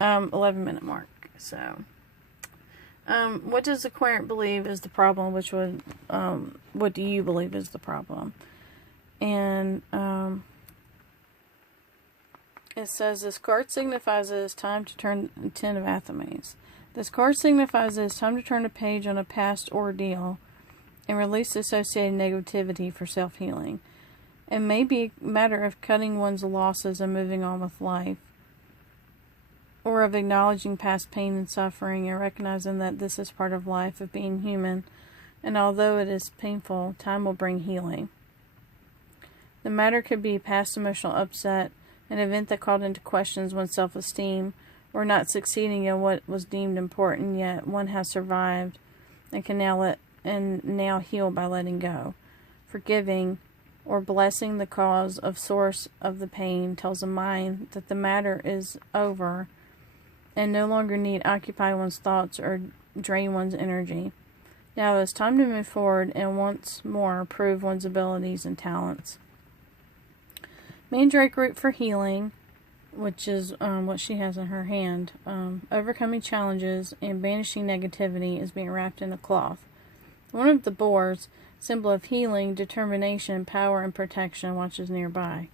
11-minute mark. So, what does the querent believe is the problem? What do you believe is the problem? And, it says, this card signifies it is time to turn 10 of Athames. This card signifies it is time to turn a page on a past ordeal and release the associated negativity for self-healing. It may be a matter of cutting one's losses and moving on with life, or of acknowledging past pain and suffering and recognizing that this is part of life, of being human, and although it is painful, time will bring healing. The matter could be past emotional upset, an event that called into question one's self-esteem, or not succeeding in what was deemed important, yet one has survived and can now heal by letting go. Forgiving or blessing the cause of source of the pain tells the mind that the matter is over and no longer need occupy one's thoughts or drain one's energy. Now it is time to move forward and once more prove one's abilities and talents. Mandrake root for healing, which is what she has in her hand. Overcoming challenges and banishing negativity is being wrapped in a cloth. One of the boars, symbol of healing, determination, power, and protection, watches nearby.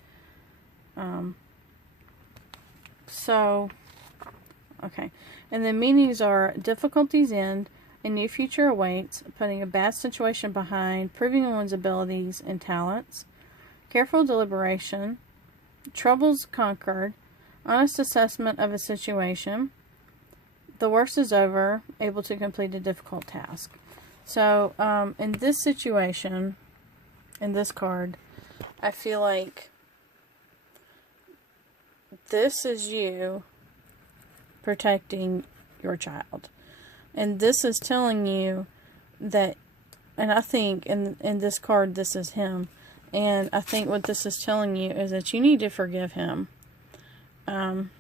Okay. And the meanings are difficulties end, a new future awaits, putting a bad situation behind, proving one's abilities and talents, careful deliberation, troubles conquered, honest assessment of a situation, the worst is over, able to complete a difficult task. So, in this situation, in this card, I feel like this is you protecting your child. And this is telling you that, and I think in this card, this is him. And I think what this is telling you is that you need to forgive him. And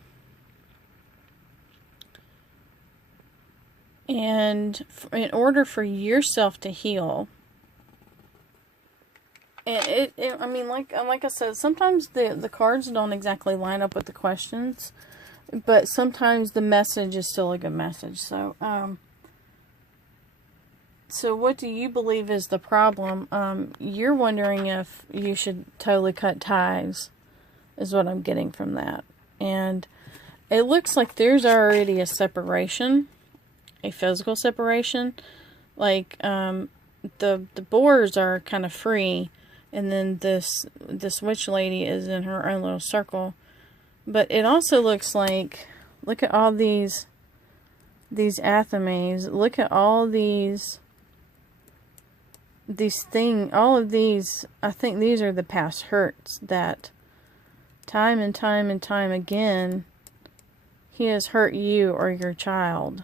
in order for yourself to heal, and I mean, like I said, sometimes the cards don't exactly line up with the questions, but sometimes the message is still a good message. So, so what do you believe is the problem? You're wondering if you should totally cut ties, is what I'm getting from that. And it looks like there's already a separation, a physical separation. Like, the boars are kind of free, and then this witch lady is in her own little circle. But it also looks like, look at all these Athames, look at all these things, all of these, I think these are the past hurts that time and time and time again, he has hurt you or your child.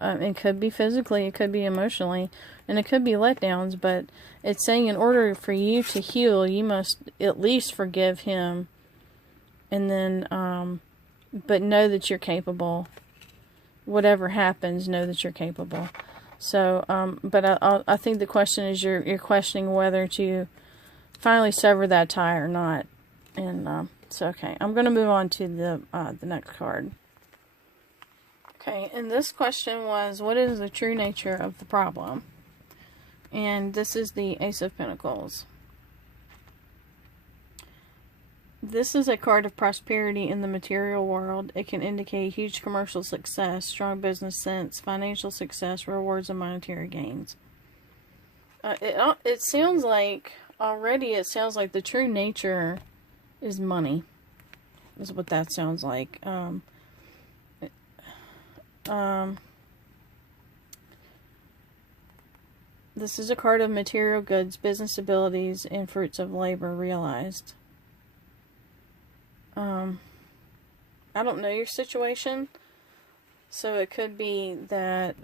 It could be physically, it could be emotionally, and it could be letdowns, but it's saying in order for you to heal, you must at least forgive him, and then, but know that you're capable. Whatever happens, know that you're capable. So, but I think the question is you're questioning whether to finally sever that tie or not. And, so, okay, I'm going to move on to the next card. Okay, and this question was, what is the true nature of the problem? And this is the Ace of Pentacles. This is a card of prosperity in the material world. It can indicate huge commercial success, strong business sense, financial success, rewards, and monetary gains. It sounds like, already it sounds like the true nature is money, is what that sounds like. This is a card of material goods, business abilities, and fruits of labor realized. I don't know your situation, so it could be that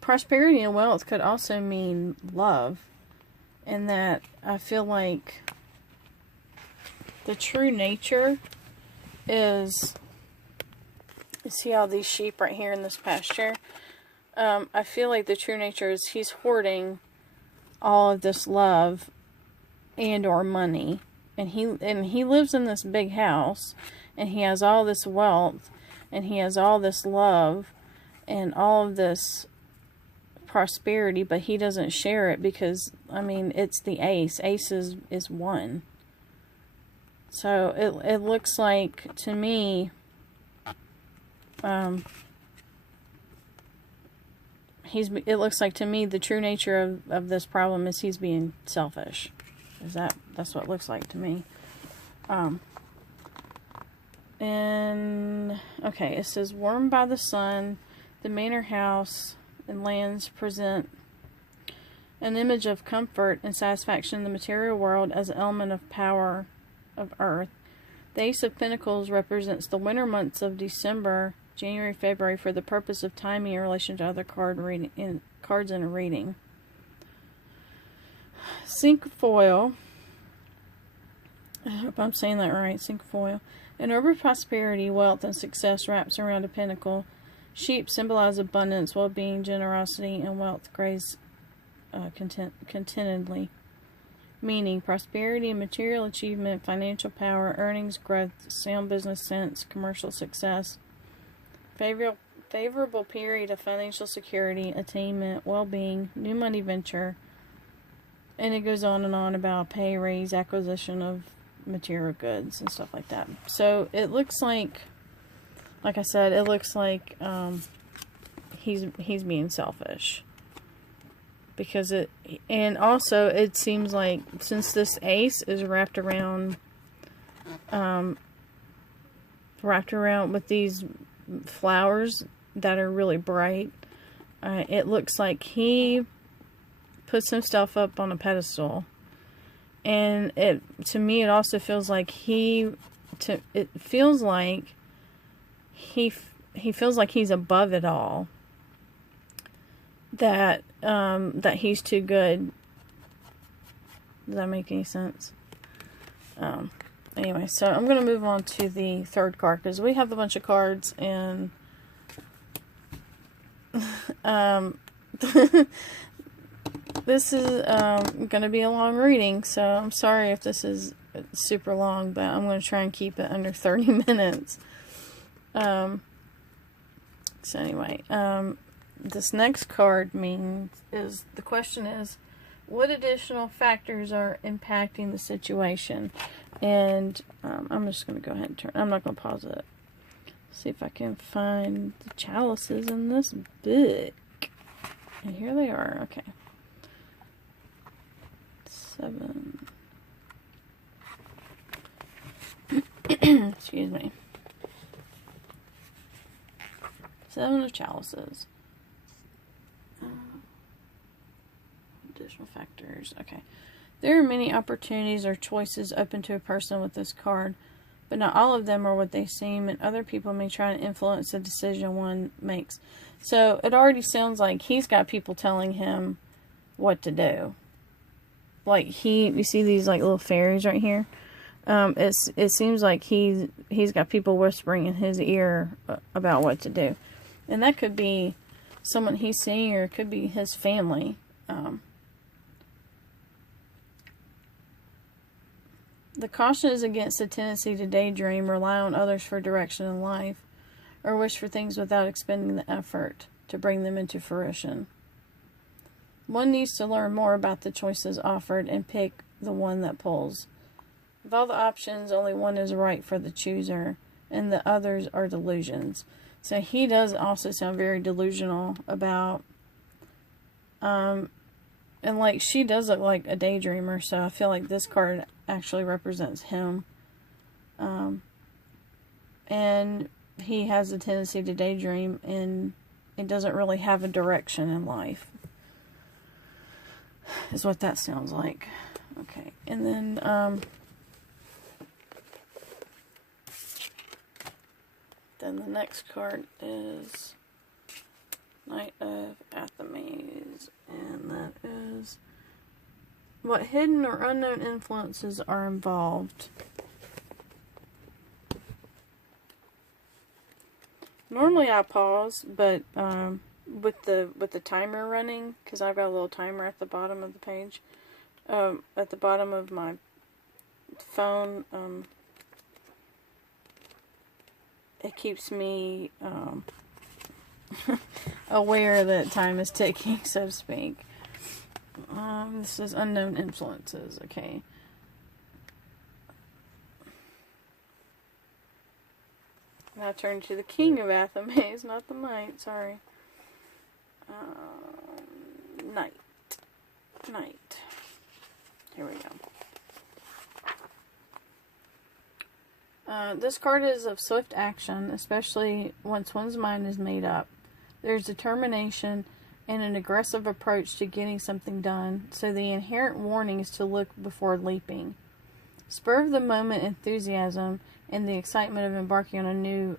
prosperity and wealth could also mean love, and that I feel like the true nature is, you see all these sheep right here in this pasture? I feel like the true nature is he's hoarding all of this love and or money. And he lives in this big house, and he has all this wealth, and he has all this love, and all of this prosperity, but he doesn't share it because, I mean, it's the ace. Ace is one. So it looks like to me, it looks like to me the true nature of this problem is he's being selfish. That's what it looks like to me. And okay, it says warmed by the sun, the manor house and lands present an image of comfort and satisfaction in the material world as an element of power of earth. The Ace of Pentacles represents the winter months of December, January, February for the purpose of timing in relation to other cards in a reading. Cinquefoil, I hope I'm saying that right, cinquefoil. An orb of prosperity, wealth, and success wraps around a pentacle. Sheep symbolize abundance, well-being, generosity, and wealth graze contentedly. Meaning, prosperity and material achievement, financial power, earnings, growth, sound business sense, commercial success. Favorable period of financial security, attainment, well-being, new money venture. And it goes on and on about pay raise, acquisition of material goods, and stuff like that. So, it looks like I said, it looks like he's being selfish. Because and also it seems like since this ace is wrapped around with these flowers that are really bright, it looks like he puts himself up on a pedestal, and to me it also feels like he feels like he's above it all. That he's too good. Does that make any sense? Anyway, so I'm going to move on to the third card, because we have a bunch of cards, and this is going to be a long reading, so I'm sorry if this is super long, but I'm going to try and keep it under 30 minutes. So anyway, this next card the question is, what additional factors are impacting the situation? And I'm just going to go ahead and I'm not going to pause it. See if I can find the chalices in this book. And here they are. Okay. 7. Excuse me. 7 of chalices. Additional factors. Okay. There are many opportunities or choices open to a person with this card, but not all of them are what they seem, and other people may try to influence the decision one makes. So it already sounds like he's got people telling him what to do. Like you see these like little fairies right here. It seems like he's got people whispering in his ear about what to do, and that could be someone he's seeing, or it could be his family. The caution is against the tendency to daydream, rely on others for direction in life, or wish for things without expending the effort to bring them into fruition. One needs to learn more about the choices offered and pick the one that pulls. Of all the options, only one is right for the chooser, and the others are delusions. So he does also sound very delusional about, and like she does look like a daydreamer, so I feel like this card actually represents him. And he has a tendency to daydream, and it doesn't really have a direction in life, is what that sounds like. Okay, and then the next card is Knight of Athames, and that is what hidden or unknown influences are involved. Normally I pause, but with the timer running, because I've got a little timer at the bottom of the page, at the bottom of my phone. It keeps me aware that time is ticking, so to speak. This is unknown influences. Okay. Now turn to the king of Athames, not the knight, sorry. Knight. Here we go. This card is of swift action, especially once one's mind is made up. There's determination and an aggressive approach to getting something done, so the inherent warning is to look before leaping. Spur of the moment enthusiasm and the excitement of embarking on a new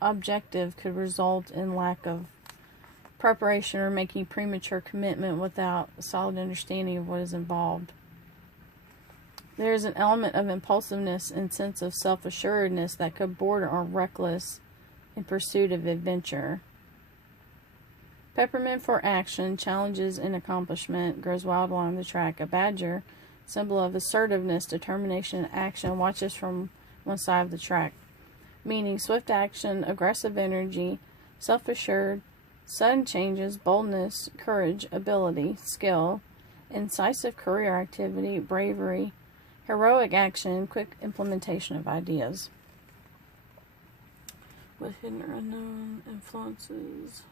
objective could result in lack of preparation or making premature commitment without a solid understanding of what is involved. There is an element of impulsiveness and sense of self-assuredness that could border on reckless in pursuit of adventure. Peppermint for action, challenges and accomplishment, grows wild along the track. A badger, symbol of assertiveness, determination, and action, watches from one side of the track, meaning swift action, aggressive energy, self-assured, sudden changes, boldness, courage, ability, skill, incisive career activity, bravery, heroic action, quick implementation of ideas. With hidden or unknown influences.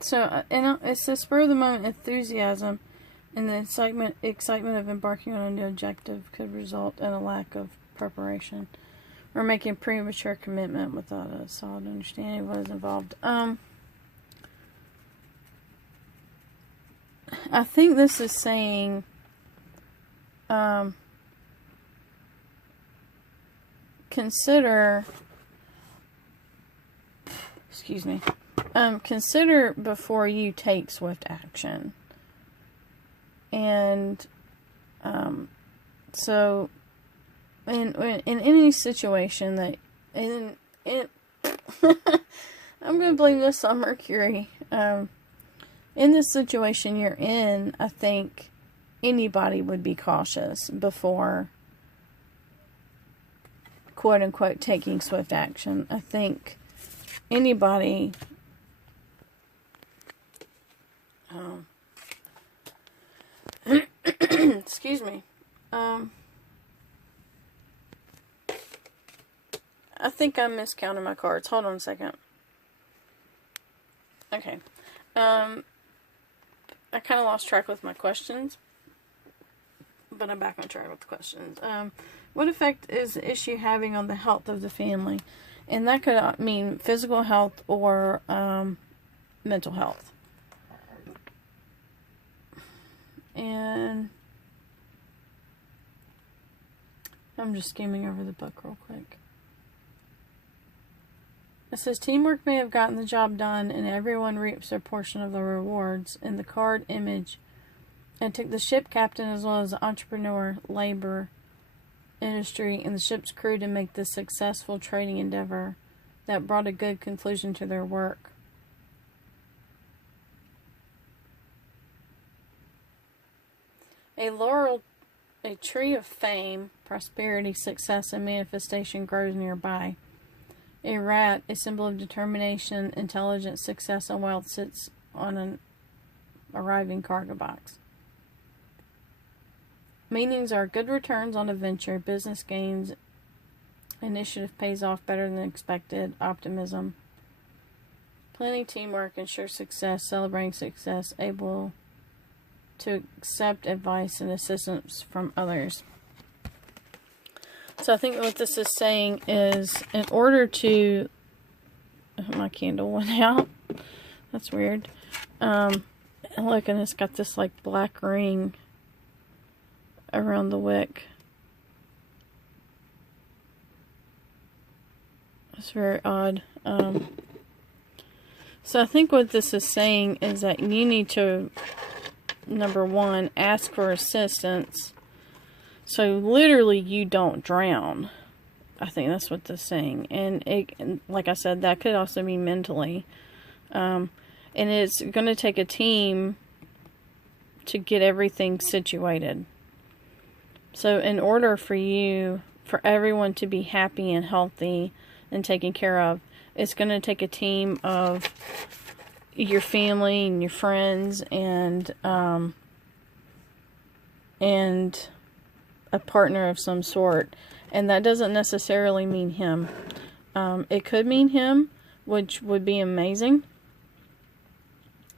So, it's the spur of the moment enthusiasm and the excitement of embarking on a new objective could result in a lack of preparation or making premature commitment without a solid understanding of what is involved. I think this is saying, consider before you take swift action. And, so, in any situation that, I'm going to blame this on Mercury. In this situation you're in, I think anybody would be cautious before, quote unquote, taking swift action. I think anybody, excuse me, I think I'm miscounting my cards. Hold on a second. Okay. I kind of lost track with my questions, but I'm back on track with the questions. What effect is the issue having on the health of the family? And that could mean physical health or mental health. And I'm just skimming over the book real quick. It says, teamwork may have gotten the job done and everyone reaps their portion of the rewards. In the card image, it took the ship captain as well as the entrepreneur, labor, industry, and the ship's crew to make this successful trading endeavor that brought a good conclusion to their work. A tree of fame, prosperity, success, and manifestation grows nearby. A rat, a symbol of determination, intelligence, success, and wealth, sits on an arriving cargo box. Meanings are good returns on a venture, business gains, initiative pays off better than expected, optimism, planning teamwork, ensure success, celebrating success, able to accept advice and assistance from others. So I think what this is saying is, in order to, my candle went out. That's weird. Look, and it's got this like black ring around the wick. It's very odd. So I think what this is saying is that you need to, number one, ask for assistance. So literally you don't drown. I think that's what this is saying. And like I said, that could also be mentally. And it's going to take a team to get everything situated. So in order for everyone to be happy and healthy and taken care of, it's going to take a team of your family and your friends and a partner of some sort. And that doesn't necessarily mean him. It could mean him, which would be amazing.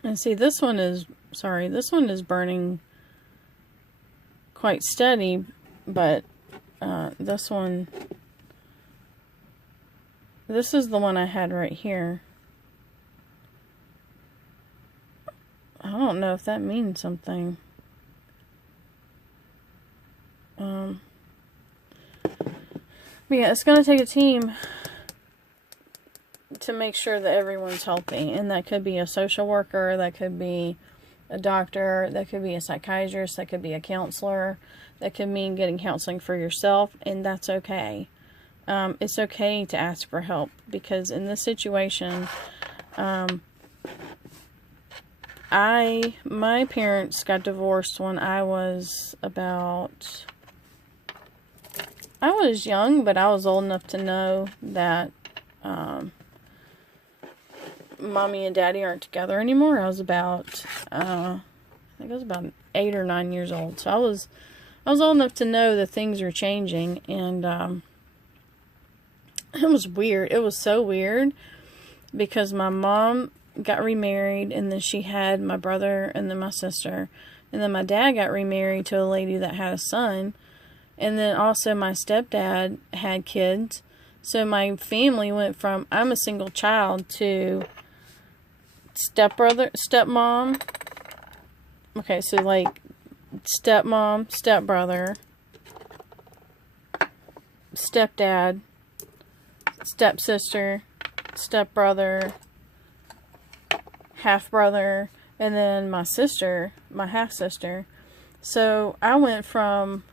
And see, this one is burning quite steady, but this is the one I had right here. I don't know if that means something. But yeah, it's going to take a team to make sure that everyone's healthy. And that could be a social worker, that could be a doctor, that could be a psychiatrist, that could be a counselor, that could mean getting counseling for yourself, and that's okay. It's okay to ask for help, because in this situation, my parents got divorced when I was young, but I was old enough to know that mommy and daddy aren't together anymore. I was about, I think I was about 8 or 9 years old. So I was old enough to know that things are changing, and it was weird. It was so weird because my mom got remarried, and then she had my brother and then my sister, and then my dad got remarried to a lady that had a son, and then also my stepdad had kids. So my family went from, I'm a single child, to stepmom. Okay, so like stepmom, stepbrother, stepdad, stepsister, stepbrother, half-brother, and then my sister, my half-sister. So I went from,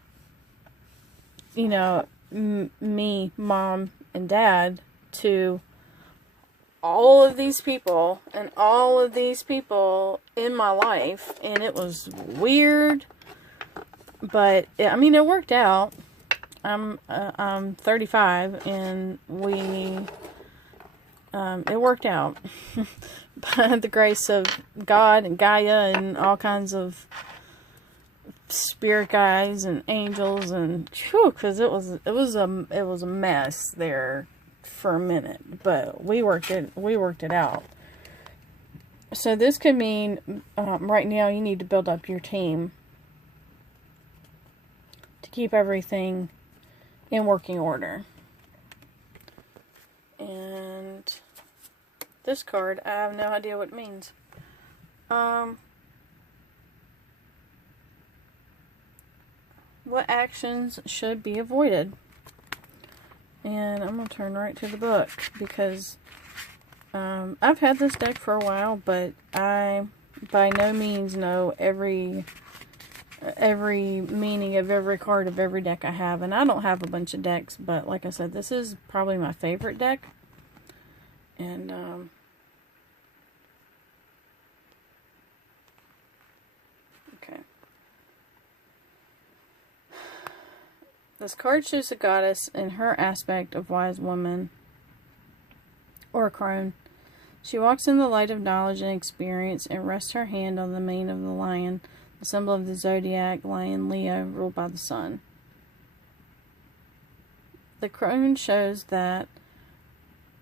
you know, me, mom, and dad to all of these people and all of these people in my life, and it was weird, but I mean, it worked out. I'm 35, and it worked out by the grace of God and Gaia and all kinds of spirit guides and angels, and because it was a mess there for a minute, but we worked it out. So this could mean right now you need to build up your team to keep everything in working order. And this card, I have no idea what it means. What actions should be avoided? And I'm going to turn right to the book, because I've had this deck for a while, but I by no means know every meaning of every card of every deck I have. And I don't have a bunch of decks, but like I said, this is probably my favorite deck. And okay. This card shows a goddess in her aspect of wise woman or a crone. She walks in the light of knowledge and experience and rests her hand on the mane of the lion, the symbol of the zodiac, lion Leo, ruled by the sun. The crone shows that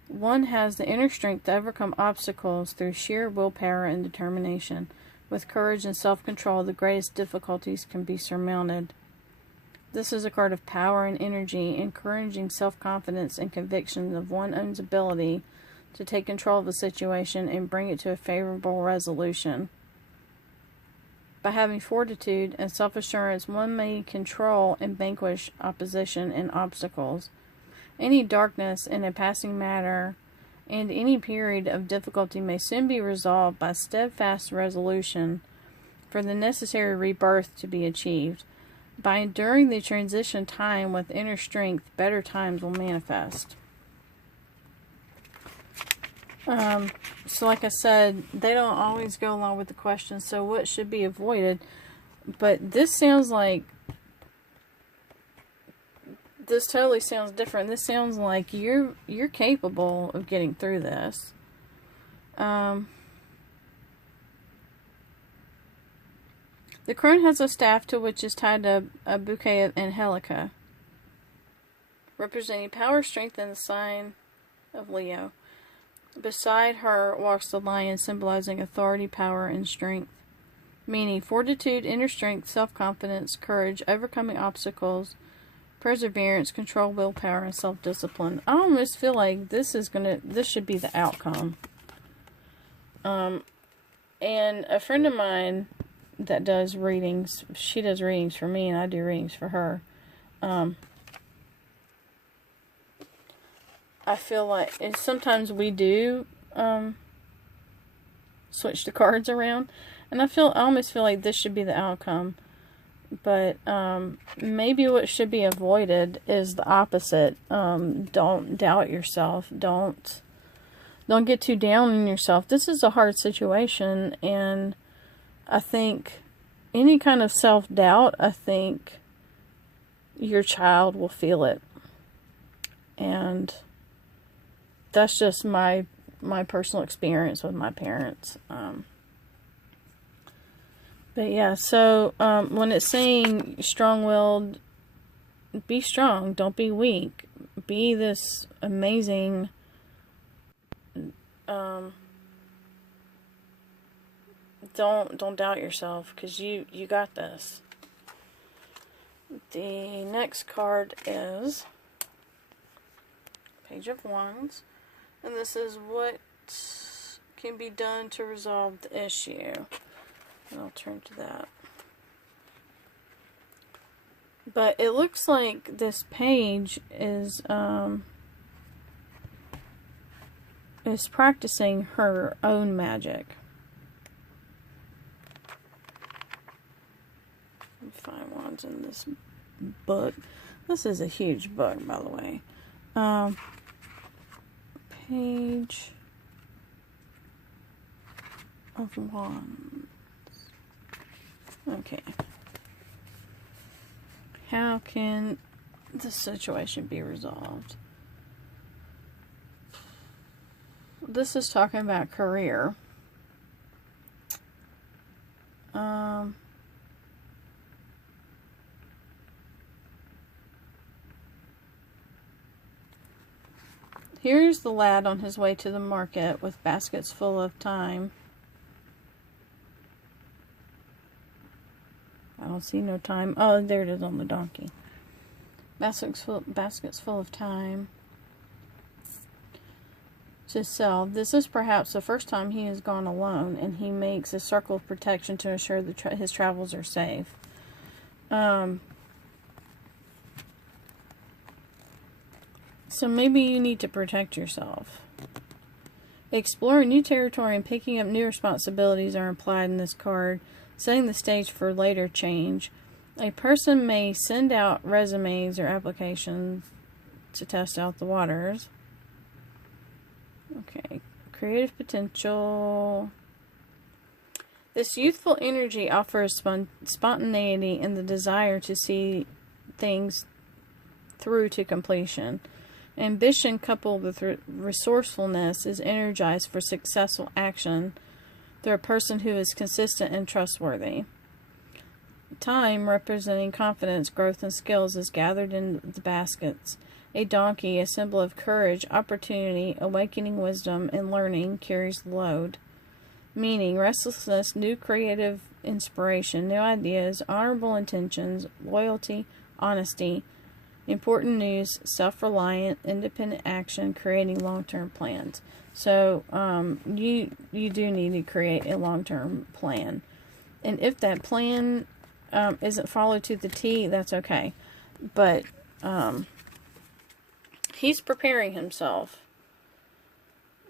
one has the inner strength to overcome obstacles through sheer willpower and determination. With courage and self-control, the greatest difficulties can be surmounted. This is a card of power and energy, encouraging self-confidence and conviction of one's own ability to take control of a situation and bring it to a favorable resolution. By having fortitude and self-assurance, one may control and vanquish opposition and obstacles. Any darkness in a passing matter and any period of difficulty may soon be resolved by steadfast resolution for the necessary rebirth to be achieved. By enduring the transition time with inner strength, better times will manifest. So like I said, they don't always go along with the question, so what should be avoided? But this sounds like, this totally sounds different. This sounds like you're capable of getting through this. The crone has a staff to which is tied a bouquet of angelica, representing power, strength, and the sign of Leo. Beside her walks the lion, symbolizing authority, power, and strength, meaning fortitude, inner strength, self-confidence, courage, overcoming obstacles, perseverance, control, willpower, and self-discipline. I almost feel like this should be the outcome. And a friend of mine that does readings, she does readings for me and I do readings for her. I feel like, and sometimes we do switch the cards around, and I almost feel like this should be the outcome. But maybe what should be avoided is the opposite. Don't doubt yourself. Don't get too down on yourself. This is a hard situation, and I think any kind of self-doubt, I think your child will feel it. And that's just my personal experience with my parents. But yeah, so when it's saying strong-willed, be strong, don't be weak. Be this amazing, don't doubt yourself, because you got this. The next card is Page of Wands, and this is what can be done to resolve the issue. And I'll turn to that. But it looks like this page is practicing her own magic. Let me find wands in this book. This is a huge book, by the way. Page of Wands. Okay. How can this situation be resolved? This is talking about career. Here's the lad on his way to the market with baskets full of thyme. I don't see no time. Oh, there it is on the donkey. Baskets full of thyme to sell. This is perhaps the first time he has gone alone, and he makes a circle of protection to ensure that his travels are safe. So maybe you need to protect yourself. Exploring new territory and picking up new responsibilities are implied in this card, setting the stage for later change. A person may send out resumes or applications to test out the waters. Okay, creative potential. This youthful energy offers spontaneity and the desire to see things through to completion. Ambition coupled with resourcefulness is energized for successful action through a person who is consistent and trustworthy. Time, representing confidence, growth, and skills, is gathered in the baskets. A donkey, a symbol of courage, opportunity, awakening wisdom, and learning, carries the load. Meaning, restlessness, new creative inspiration, new ideas, honorable intentions, loyalty, honesty, important news, self-reliant, independent action, creating long-term plans. So, you do need to create a long-term plan. And if that plan isn't followed to the T, that's okay. But he's preparing himself.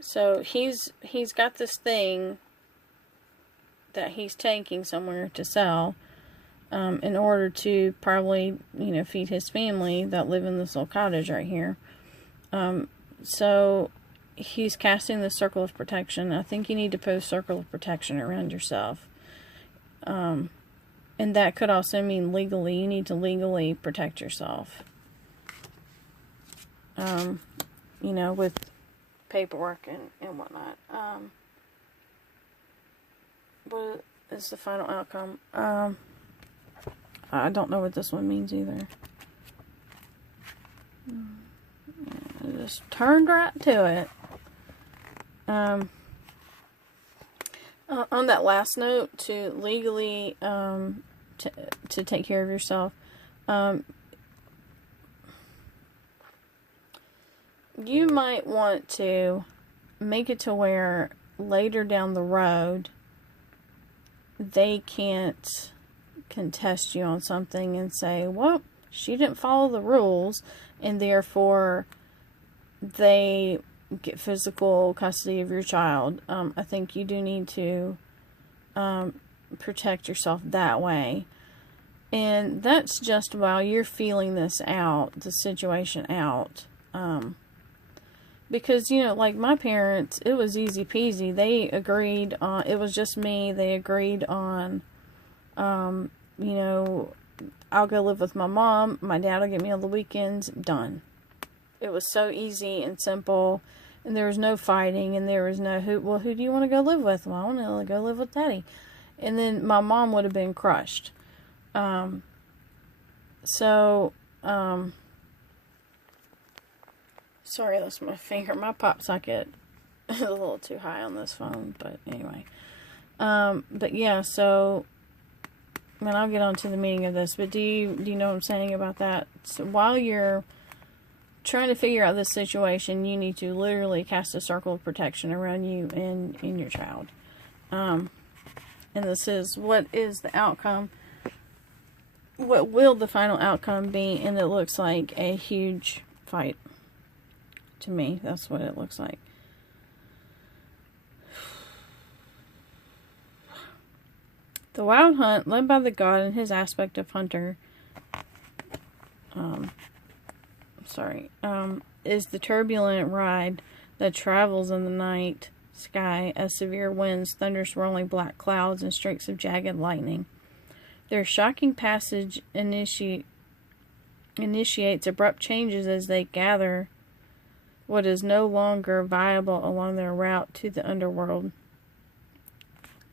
So he's got this thing that he's taking somewhere to sell. in order to probably, feed his family that live in this little cottage right here. So he's casting the circle of protection. I think you need to put a circle of protection around yourself. And that could also mean legally. You need to legally protect yourself. With paperwork and whatnot. What is the final outcome? I don't know what this one means either. I just turned right to it. On that last note, to legally to take care of yourself, you might want to make it to where later down the road they can't contest you on something and say, well, she didn't follow the rules, and therefore they get physical custody of your child. I think you do need to protect yourself that way. And that's just while you're feeling this out, the situation out. Because, like my parents, it was easy peasy. They agreed on, it was just me. They agreed on, I'll go live with my mom. My dad will get me on the weekends. Done. It was so easy and simple. And there was no fighting. And there was no, who do you want to go live with? Well, I want to go live with Daddy. And then my mom would have been crushed. Sorry, that's my finger. My pop socket is a little too high on this phone, but anyway. But yeah, so, I'll get on to the meaning of this, but do you know what I'm saying about that? So while you're trying to figure out this situation, you need to literally cast a circle of protection around you and your child. And this is, what is the outcome? What will the final outcome be? And it looks like a huge fight. To me, that's what it looks like. The wild hunt, led by the god in his aspect of hunter, is the turbulent ride that travels in the night sky as severe winds, thunderous rolling black clouds, and streaks of jagged lightning. Their shocking passage initiates abrupt changes as they gather what is no longer viable along their route to the underworld.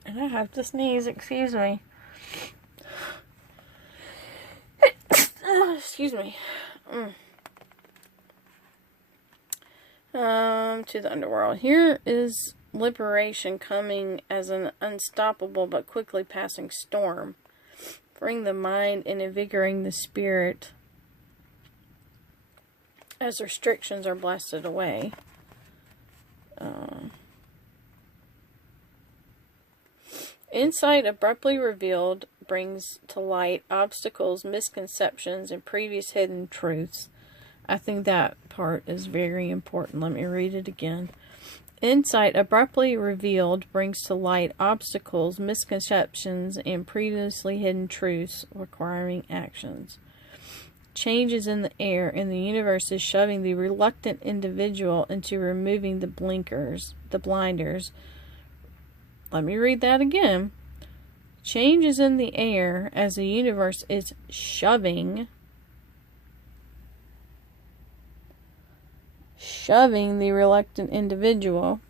And I have to sneeze, excuse me. Excuse me. To the underworld. Here is liberation coming as an unstoppable but quickly passing storm, freeing the mind and invigorating the spirit as restrictions are blasted away. Insight abruptly revealed brings to light obstacles, misconceptions, and previous hidden truths. I think that part is very important. Let me read it again. Insight abruptly revealed brings to light obstacles, misconceptions, and previously hidden truths requiring actions. Changes in the air and the universe is shoving the reluctant individual into removing the blinders. Let me read that again. Changes in the air as the universe is shoving the reluctant individual,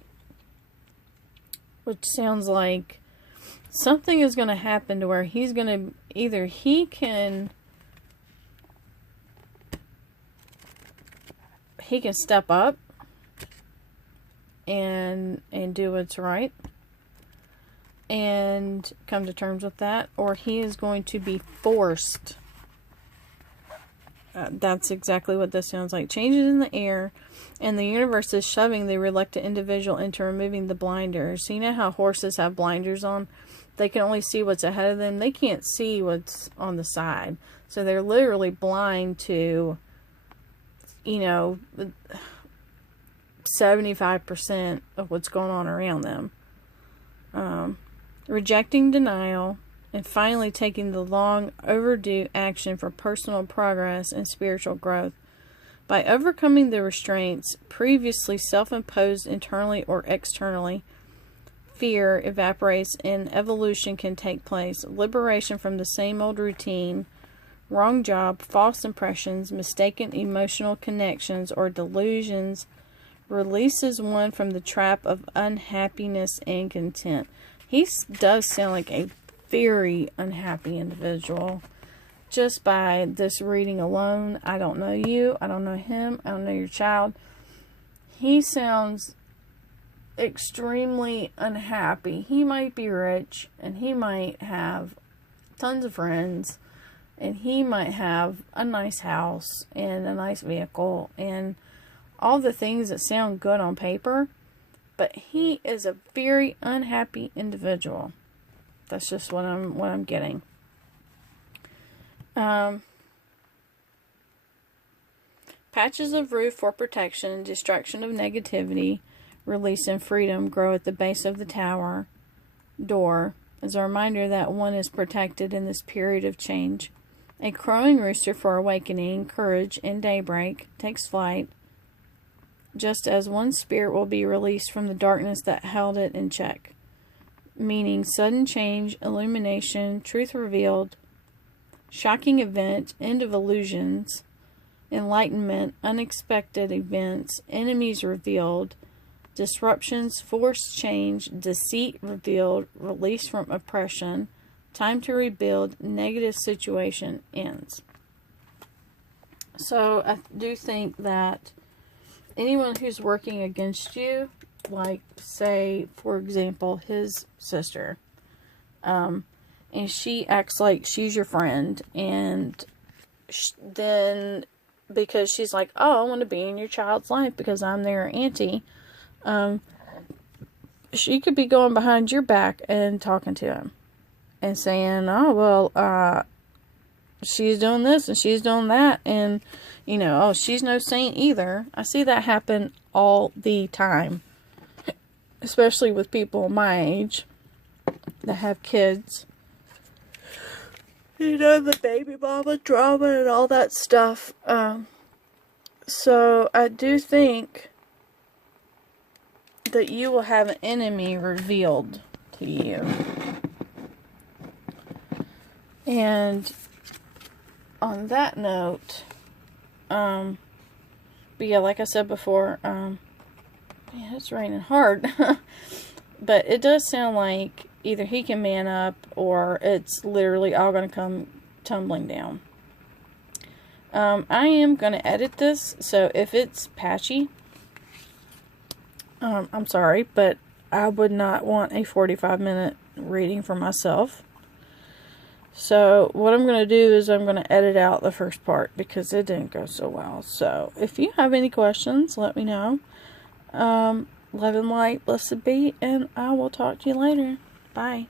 which sounds like something is going to happen to where he's going to, either he can step up and do what's right and come to terms with that, or he is going to be forced. That's exactly what this sounds like. Changes in the air, and the universe is shoving the reluctant individual into removing the blinders. So you know how horses have blinders on? They can only see what's ahead of them. They can't see what's on the side. So they're literally blind to, 75% of what's going on around them. Rejecting denial and finally taking the long overdue action for personal progress and spiritual growth. By overcoming the restraints previously self-imposed internally or externally, fear evaporates and evolution can take place. Liberation from the same old routine, wrong job, false impressions, mistaken emotional connections, or delusions releases one from the trap of unhappiness and content. He does sound like a very unhappy individual. Just by this reading alone, I don't know you, I don't know him, I don't know your child. He sounds extremely unhappy. He might be rich, and he might have tons of friends, and he might have a nice house and a nice vehicle and all the things that sound good on paper, but he is a very unhappy individual. That's just what I'm getting. Patches of roof for protection, destruction of negativity, release and freedom grow at the base of the tower door as a reminder that one is protected in this period of change. A crowing rooster for awakening, courage, and daybreak takes flight, just as one spirit will be released from the darkness that held it in check, meaning sudden change, illumination, truth revealed, shocking event, end of illusions, enlightenment, unexpected events, enemies revealed, disruptions, forced change, deceit revealed, release from oppression, time to rebuild, negative situation ends. So I do think that anyone who's working against you, like say for example his sister, and she acts like she's your friend, and then because she's like, oh, I want to be in your child's life because I'm their auntie, she could be going behind your back and talking to him and saying, oh, well, she's doing this and she's doing that, and, you know, oh, she's no saint either. I see that happen all the time, especially with people my age that have kids. You know, the baby mama drama and all that stuff. So I do think that you will have an enemy revealed to you. And on that note, but yeah, like I said before, yeah, it's raining hard. But it does sound like either he can man up or it's literally all going to come tumbling down. I am going to edit this, so if it's patchy, I'm sorry, but I would not want a 45-minute reading for myself. So what I'm going to do is I'm going to edit out the first part because it didn't go so well. So if you have any questions, let me know. Love and light, blessed be, and I will talk to you later. Bye.